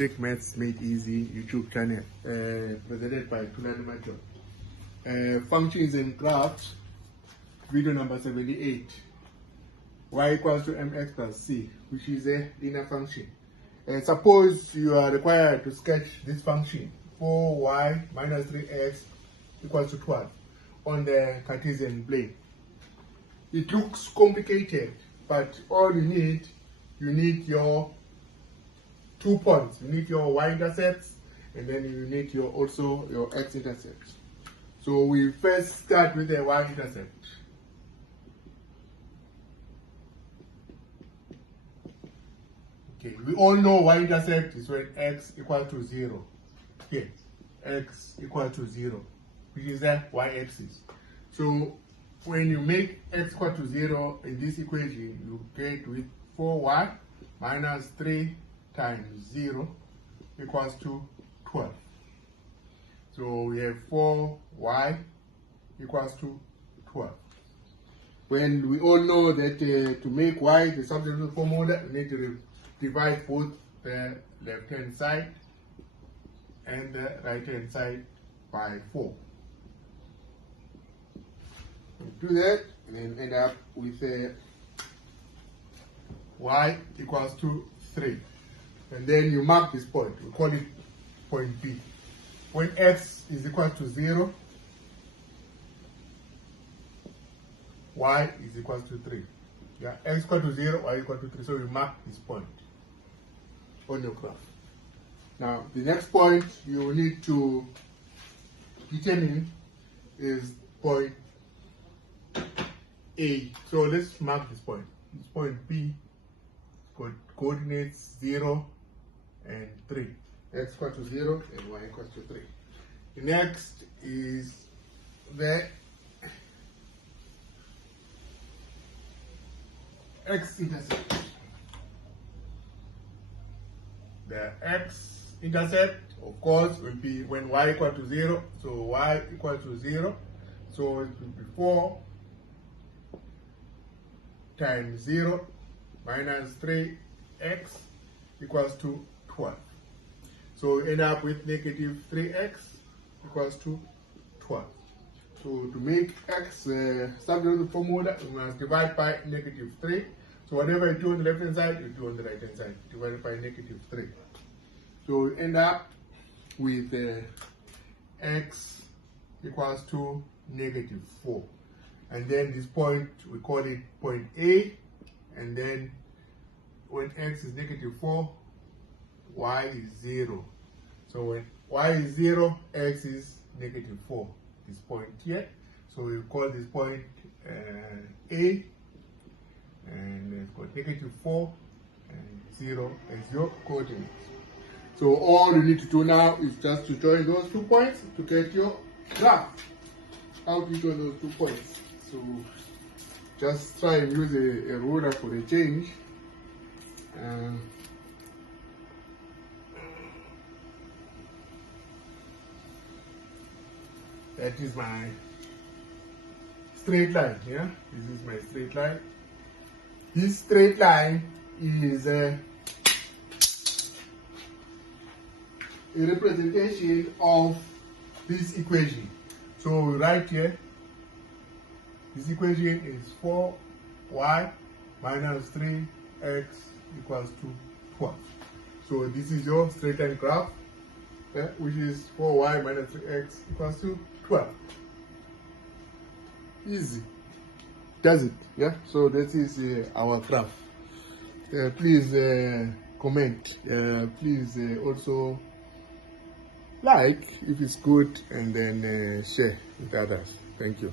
Trick Maths Made Easy YouTube channel, presented by Tulani Majo. Functions and graphs, video number 78. Y equals to mx plus c, which is a linear function. Suppose you are required to sketch this function, 4y minus 3x equals to 12, on the Cartesian plane. It looks complicated, but all you need your 2 points. You need your y-intercepts, and then you need also your x-intercept. So we first start with the y-intercept. Okay, we all know y-intercept is when x equal to 0. Okay, x equal to 0, which is the y-axis. So when you make x equal to 0 in this equation, you get with 4y minus 3 times 0 equals to 12. So we have 4y equals to 12. When we all know that to make y the substitute formula, we need to divide both the left-hand side and the right-hand side by 4. We do that and then end up with y equals to 3. And then you mark this point. We call it point B. When x is equal to 0, y is equal to 3. Yeah, x equal to 0, y equal to 3. So we mark this point on your graph. Now, the next point you need to determine is point A. So let's mark this point. This point B got coordinates 0 and 3. X equal to 0 and y equals to 3. The next is the x-intercept. The x-intercept, of course, will be when y equal to 0. So y equal to 0. So it will be 4 times 0 minus 3x equals to 12. So we end up with negative 3x equals to 12. So to make x substitute the formula, we must divide by negative 3. So whatever you do on the left hand side, you do on the right hand side, divided by negative 3. So we end up with x equals to negative 4. And then this point, we call it point A. And then when x is negative 4, y is 0. So when y is 0, x is negative 4. This point here. So we call this point A. And it's got negative 4 and 0 as your coordinates. So all you need to do now is just to join those 2 points to get your graph. How do you join those 2 points? So just try and use a ruler for a change. That is my straight line here. This is my straight line. This straight line is a representation of this equation. So right here, this equation is 4y minus 3x equals to 12. So this is your straight line graph, which is 4y minus 3x equals to 12. Easy, does it? Yeah. So this is our graph. Please comment. Please also like if it's good, and then share with others. Thank you.